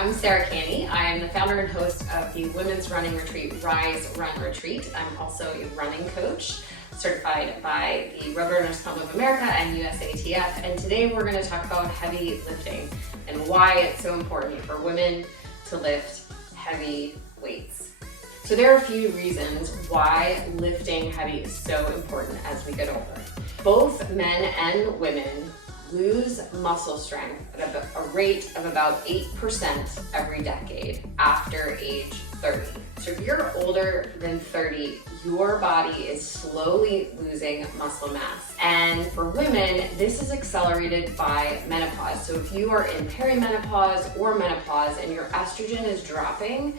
I'm Sarah Canny. I'm the founder and host of the women's running retreat, Rise Run Retreat. I'm also a running coach, certified by the Road Runners Club of America and USATF. And today we're going to talk about heavy lifting and why it's so important for women to lift heavy weights. So there are a few reasons why lifting heavy is so important as we get older. Both men and women lose muscle strength at a rate of about 8% every decade after age 30. So if you're older than 30, your body is slowly losing muscle mass. And for women, this is accelerated by menopause. So if you are in perimenopause or menopause and your estrogen is dropping,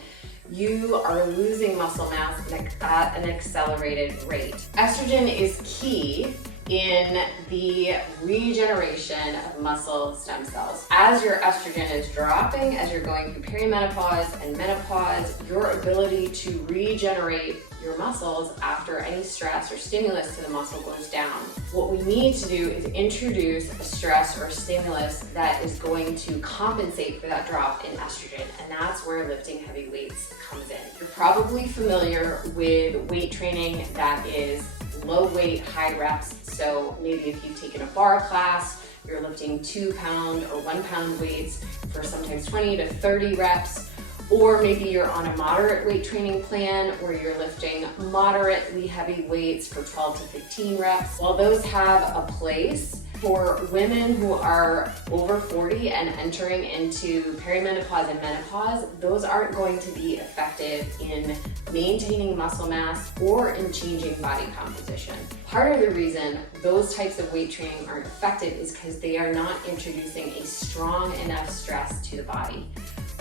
you are losing muscle mass at an accelerated rate. Estrogen is key in the regeneration of muscle stem cells. As your estrogen is dropping, as you're going through perimenopause and menopause, your ability to regenerate your muscles after any stress or stimulus to the muscle goes down. What we need to do is introduce a stress or stimulus that is going to compensate for that drop in estrogen, and that's where lifting heavy weights comes in. You're probably familiar with weight training that is low weight, high reps. So maybe if you've taken a bar class, you're lifting 2 pound or 1 pound weights for sometimes 20 to 30 reps. Or maybe you're on a moderate weight training plan where you're lifting moderately heavy weights for 12 to 15 reps. While those have a place, for women who are over 40 and entering into perimenopause and menopause, those aren't going to be effective in maintaining muscle mass or in changing body composition. Part of the reason those types of weight training aren't effective is because they are not introducing a strong enough stress to the body.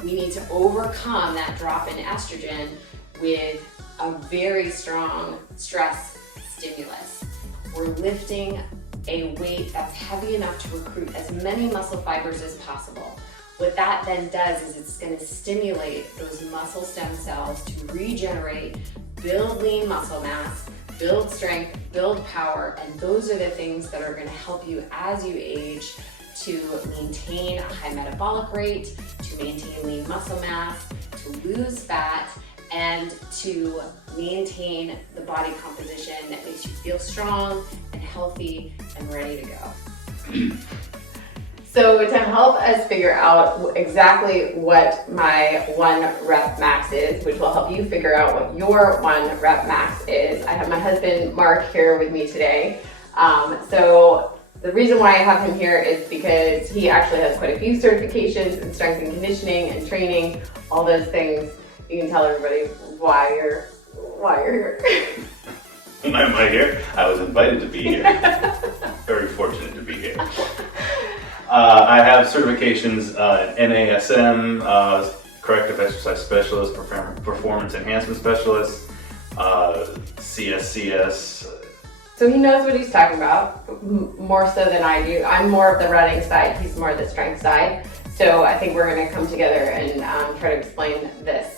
We need to overcome that drop in estrogen with a very strong stress stimulus. We're lifting a weight that's heavy enough to recruit as many muscle fibers as possible. What that then does is it's going to stimulate those muscle stem cells to regenerate, build lean muscle mass, build strength, build power, and those are the things that are going to help you as you age to maintain a high metabolic rate, to maintain lean muscle mass, to lose fat, and to maintain the body composition that makes you feel strong and healthy and ready to go. So to help us figure out exactly what my 1 rep max is, which will help you figure out what your 1 rep max is, I have my husband Mark here with me today. So the reason why I have him here is because he actually has quite a few certifications in strength and conditioning and training, all those things. You can tell everybody why you're here. Why am I here? I was invited to be here. Very fortunate to be here. I have certifications in NASM, Corrective Exercise Specialist, Performance Enhancement Specialist, CSCS. So he knows what he's talking about, more so than I do. I'm more of the running side, he's more the strength side. So I think we're going to come together and try to explain this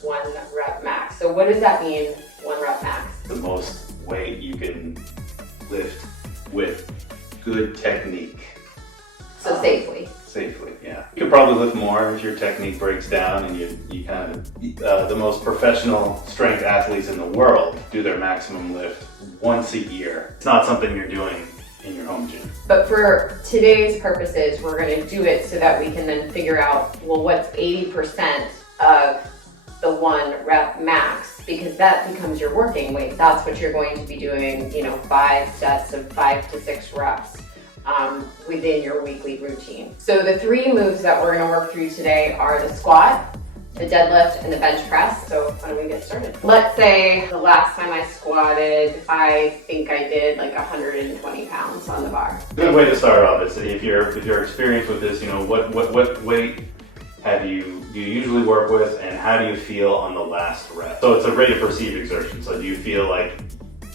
1 rep max. So what does that mean, 1 rep max? The most weight you can lift with good technique. So safely. Safely, yeah. You could probably lift more if your technique breaks down and you kind of, the most professional strength athletes in the world do their maximum lift once a year. It's not something you're doing in your home gym. But for today's purposes, we're going to do it so that we can then figure out, well, what's 80% of the 1 rep max, because that becomes your working weight. That's what you're going to be doing, 5 sets of 5 to 6 reps within your weekly routine. So the 3 moves that we're going to work through today are the squat, the deadlift, and the bench press. So why don't we get started? Let's say the last time I squatted, I think I did like 120 pounds on the bar. Good way to start off is if you're experienced with this, what weight do you usually work with, and how do you feel on the last rep? So it's a rate of perceived exertion. So do you feel like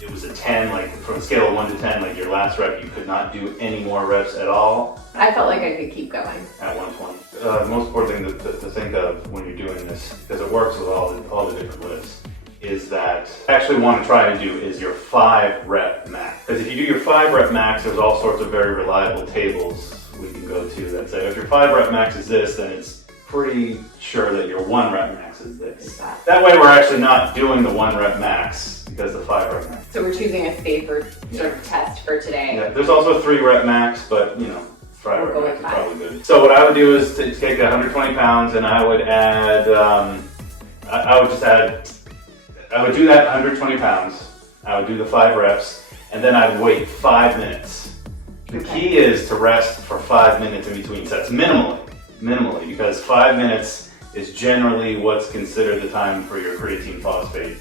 it was a 10, like from a scale of 1 to 10, like your last rep, you could not do any more reps at all? I felt like I could keep going. At 120. The most important thing to think of when you're doing this, because it works with all the different lifts, is that actually want to try to do is your 5 rep max. Because if you do your 5 rep max, there's all sorts of very reliable tables we can go to that say if your 5 rep max is this, then it's pretty sure that your 1 rep max is this. That way we're actually not doing the 1 rep max because the 5 rep max. So we're choosing a safer sort of test for today. Yeah, there's also a 3 rep max, but you know, 5 We'll go rep with max is 5. probably good. So what I would do is to take 120 pounds and I would add, I would do that 120 pounds. I would do the 5 reps and then I'd wait 5 minutes. The key is to rest for 5 minutes in between sets, minimally, because 5 minutes is generally what's considered the time for your creatine phosphate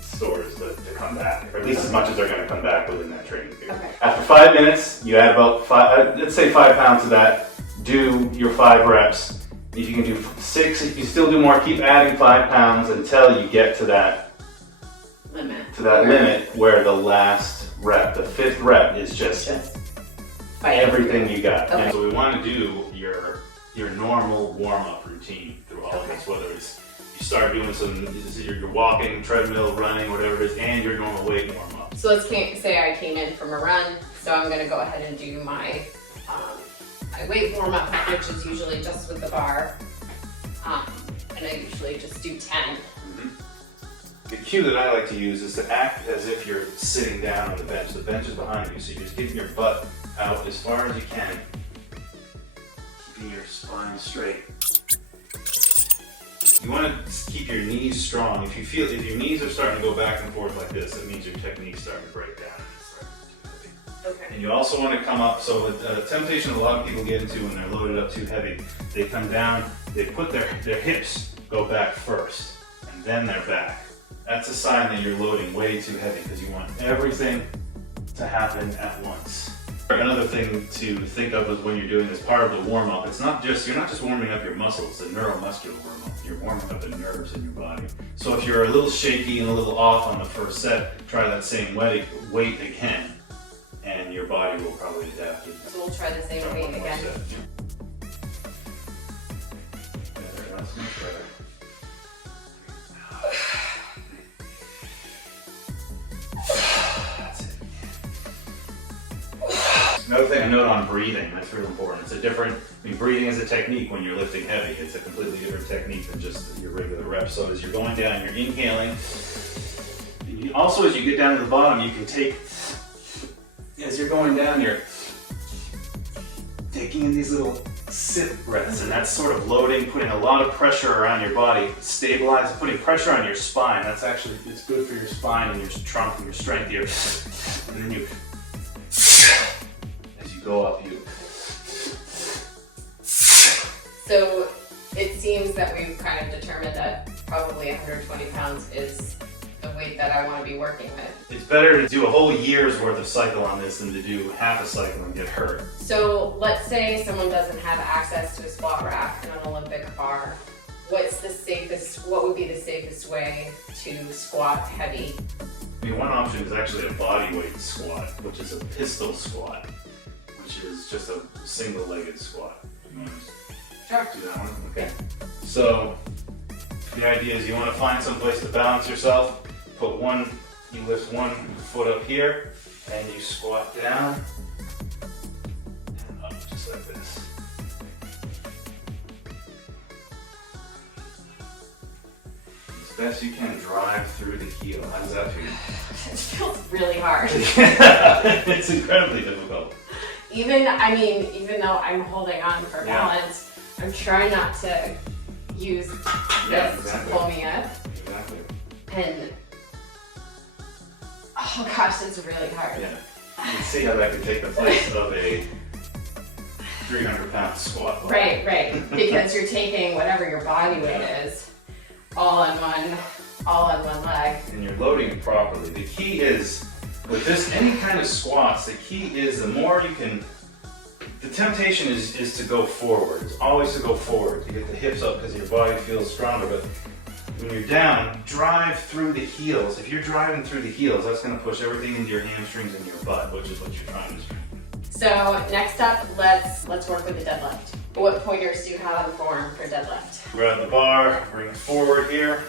stores to come back, or at least as much as they're going to come back within that training period. Okay. After 5 minutes, you add about 5, let's say 5 pounds to that, do your 5 reps. If you can do 6, if you still do more, keep adding 5 pounds until you get to that limit where the last rep, the 5th rep, is just everything you got. Okay. And so we want to do your normal warm-up routine through all of this, whether it's you start doing you're walking, treadmill, running, whatever it is, and your normal weight warm-up. So let's say I came in from a run, so I'm gonna go ahead and do my weight warm-up, which is usually just with the bar, and I usually just do 10. The cue that I like to use is to act as if you're sitting down on the bench. The bench is behind you, so you're just getting your butt out as far as you can, keeping your spine straight. You want to keep your knees strong. If your knees are starting to go back and forth like this, that means your technique's starting to break down and it's starting to be too heavy. Okay. And you also want to come up, so the temptation a lot of people get into when they're loaded up too heavy, they come down, they put their hips go back first, and then their back. That's a sign that you're loading way too heavy because you want everything to happen at once. Another thing to think of is when you're doing this part of the warm-up, you're not just warming up your muscles, the neuromuscular warm-up. You're warming up the nerves in your body. So if you're a little shaky and a little off on the first set, try that same weight again, and your body will probably adapt. So we'll try the same weight again. That's much better. Another thing I note on breathing, that's really important. Breathing is a technique when you're lifting heavy. It's a completely different technique than just your regular reps. So as you're going down, you're inhaling. Also, as you get down to the bottom, you can take, as you're going down, you're taking in these little sip breaths, and that's sort of loading, putting a lot of pressure around your body, stabilizing, putting pressure on your spine. That's actually, it's good for your spine and your trunk and your strength here. And then you, as you go up, you. So it seems that we've kind of determined that probably 120 pounds is the weight that I want to be working with. It's better to do a whole year's worth of cycle on this than to do half a cycle and get hurt. So let's say someone doesn't have access to a squat rack and an Olympic bar. What would be the safest way to squat heavy? I mean, one option is actually a body weight squat, which is a pistol squat, which is just a single-legged squat. You want to do that one? Okay. So the idea is you want to find some place to balance yourself. You lift one foot up here, and you squat down and up just like this. As best you can, drive through the heel. How does that feel? It feels really hard. It's incredibly difficult. Even though I'm holding on for balance, I'm trying not to use this to pull me up. Exactly. And oh gosh, it's really hard. Yeah. You can see how that could take the place of a 300-pound squat. Right. Because you're taking whatever your body weight is, all on one leg. And you're loading it properly. The key is, with this, any kind of squats, the key is the more you can, the temptation is to go forward. It's always to go forward, to get the hips up because your body feels stronger. But when you're down, drive through the heels. If you're driving through the heels, that's going to push everything into your hamstrings and your butt, which is what you're trying to do. So next up, let's work with the deadlift. What pointers do you have on form for deadlift? Grab the bar, bring it forward here.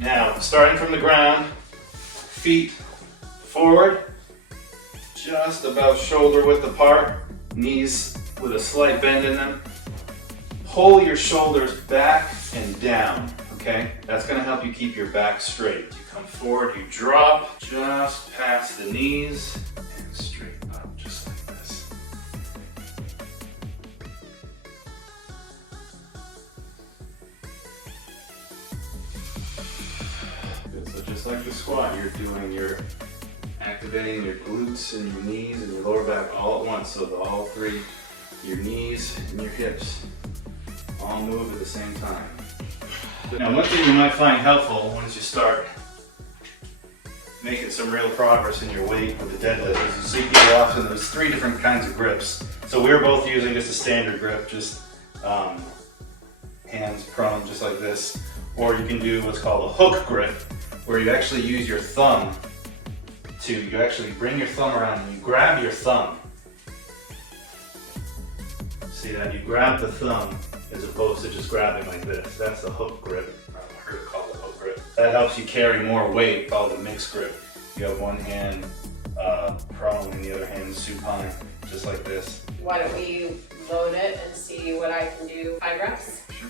Now, starting from the ground, feet forward, just about shoulder width apart, knees with a slight bend in them. pull your shoulders back and down, okay? That's gonna help you keep your back straight. You come forward, you drop just past the knees and straight up, just like this. Good, so just like the squat, you're activating your glutes and your knees and your lower back all at once. So all three, your knees and your hips, all move at the same time. Now, one thing you might find helpful once you start making some real progress in your weight with the deadlift is you see people often, there's 3 different kinds of grips. So we're both using just a standard grip, just hands prone, just like this. Or you can do what's called a hook grip, where you actually use your thumb you actually bring your thumb around and you grab your thumb. See that? You grab the thumb as opposed to just grabbing like this. That's the hook grip. I've heard it called the hook grip. That helps you carry more weight, called a mixed grip. You have one hand prone and the other hand supine, just like this. Why don't we load it and see what I can do 5 reps? Sure.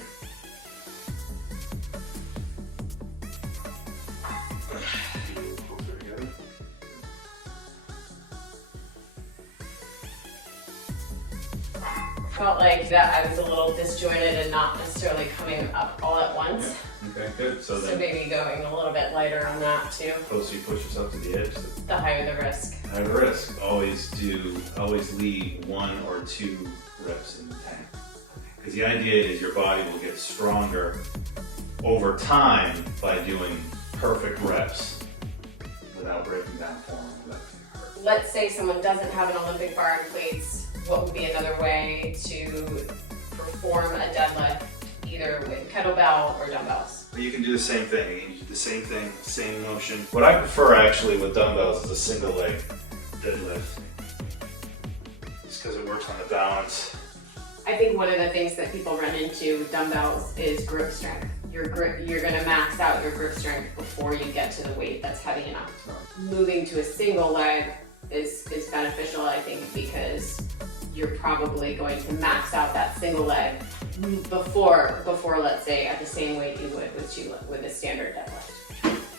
Felt like that I was a little disjointed and not necessarily coming up all at once. Yeah. Okay, good. So maybe going a little bit lighter on that too. the closer you push yourself to the edge, The higher the risk. the higher the risk. Always leave 1 or 2 reps in the tank. Because the idea is your body will get stronger over time by doing perfect reps without breaking down form. Let's say someone doesn't have an Olympic bar and plates. What would be another way to perform a deadlift, either with kettlebell or dumbbells? You can do the same thing. You can do the same thing, same motion. What I prefer actually with dumbbells is a single leg deadlift. Just because it works on the balance. I think one of the things that people run into with dumbbells is grip strength. You're going to max out your grip strength before you get to the weight that's heavy enough. Moving to a single leg is beneficial, I think, because you're probably going to max out that single leg before let's say, at the same weight you would with a standard deadlift.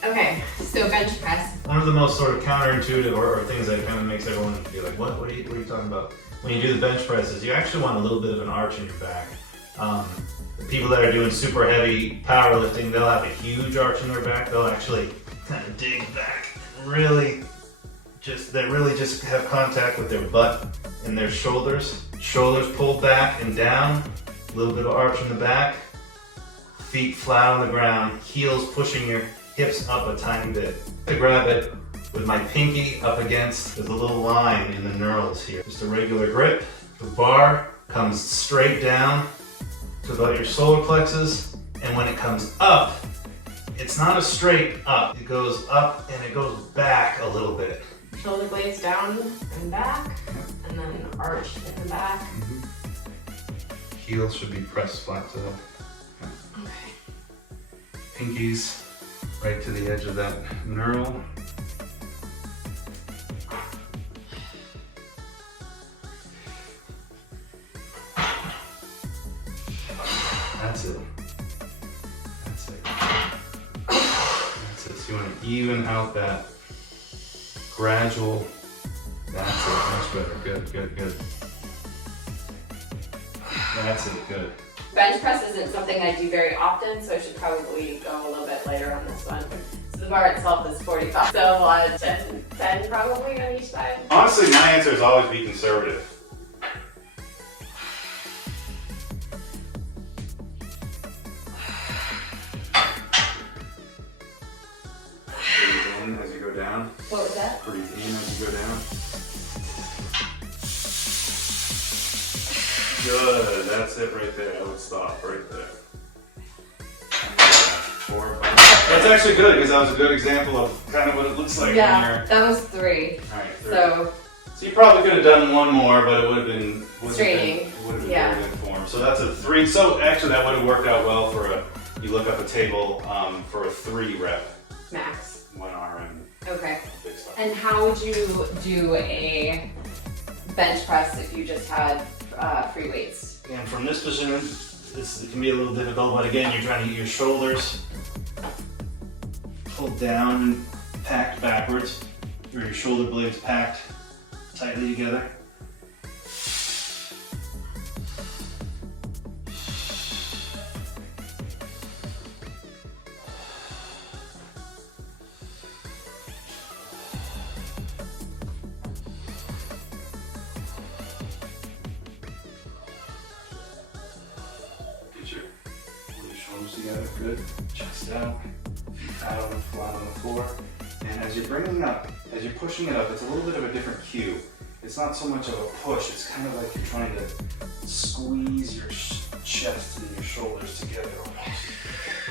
Okay, so bench press. One of the most sort of counterintuitive or things that kind of makes everyone be like, what are you talking about? When you do the bench press is you actually want a little bit of an arch in your back. The people that are doing super heavy powerlifting, they'll have a huge arch in their back. They'll actually kind of dig back and really just have contact with their butt and their shoulders. Shoulders pulled back and down, a little bit of arch in the back, feet flat on the ground, heels pushing your hips up a tiny bit. To grab it with my pinky up against, there's a little line in the knurls here. Just a regular grip. The bar comes straight down to about your solar plexus, and when it comes up, it's not a straight up. It goes up and it goes back a little bit. Shoulder blades down and back, and then arch in the back. Mm-hmm. Heels should be pressed flat to the Okay. pinkies right to the edge of that knurl. That's it. That's it. That's it. So you want to even out that gradual. That's it. Much better. Good, good, good. That's it. Good. Bench press isn't something I do very often, so I should probably go a little bit lighter on this one. So the bar itself is 45. So 10 probably on each side. Honestly, my answer is always be conservative. Breathe in as you go down. What was that? Breathe in as you go down. Good, that's it right there. I would stop right there. 4 or 5. That's actually good because that was a good example of kind of what it looks like when you're... Yeah, that was 3. Alright, 3. So you probably could have done one more, but it would have been straining. Yeah. Very good form. So that's a 3. So actually, that would have worked out well for a. You look up a table for a 3 rep. Max. 1 RM. Okay. Big stuff. And how would you do a bench press if you just had free weights? And from this position, it can be a little difficult, but again, you're trying to get your shoulders pulled down and packed backwards, or your shoulder blades packed tightly together. Pull your shoulders together, good. Chest out, feet out flat on the floor. And as you're bringing it up, as you're pushing it up, it's a little bit of a different cue. It's not so much of a push, it's kind of like you're trying to squeeze your chest and your shoulders together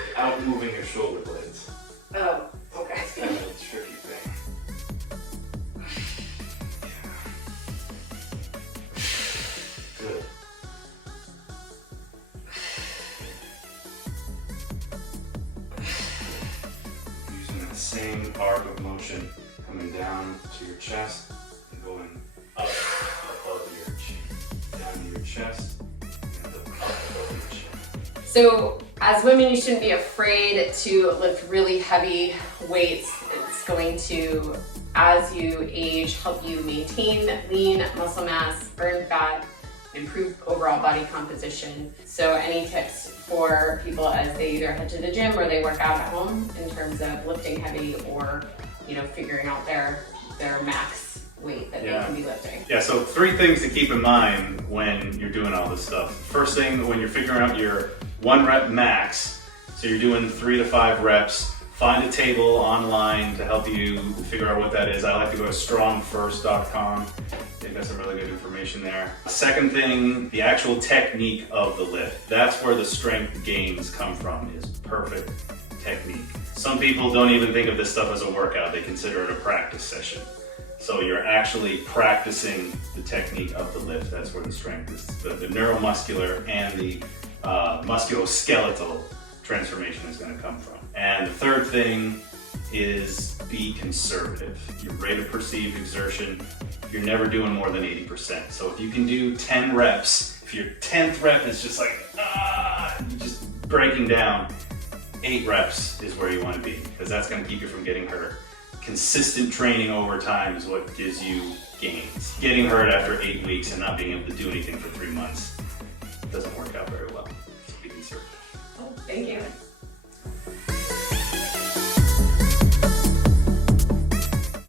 without moving your shoulder blades. Oh, okay. It's kind of a tricky thing. Good. Using that same arc of motion coming down to your chest and going up above your chin, down to your chest and up above your chin. So as women, you shouldn't be afraid to lift really heavy weights. It's going to, as you age, help you maintain lean muscle mass, burn fat, improve overall body composition. So any tips for people as they either head to the gym or they work out at home in terms of lifting heavy or, you know, figuring out their max weight that they can be lifting? Yeah, so 3 things to keep in mind when you're doing all this stuff. First thing, when you're figuring out your 1 rep max, so you're doing 3 to 5 reps, find a table online to help you figure out what that is. I like to go to strongfirst.com. They've got some really good information there. Second thing, the actual technique of the lift. That's where the strength gains come from, is perfect technique. Some people don't even think of this stuff as a workout. They consider it a practice session. So you're actually practicing the technique of the lift. That's where the strength is. The neuromuscular and the musculoskeletal transformation is going to come from. And the third thing is be conservative. Your rate of perceived exertion, you're never doing more than 80%. So if you can do 10 reps, if your 10th rep is just like, you're just breaking down, 8 reps is where you want to be, because that's going to keep you from getting hurt. Consistent training over time is what gives you gains. Getting hurt after 8 weeks and not being able to do anything for 3 months doesn't work out very well. So be conservative. Oh, thank you.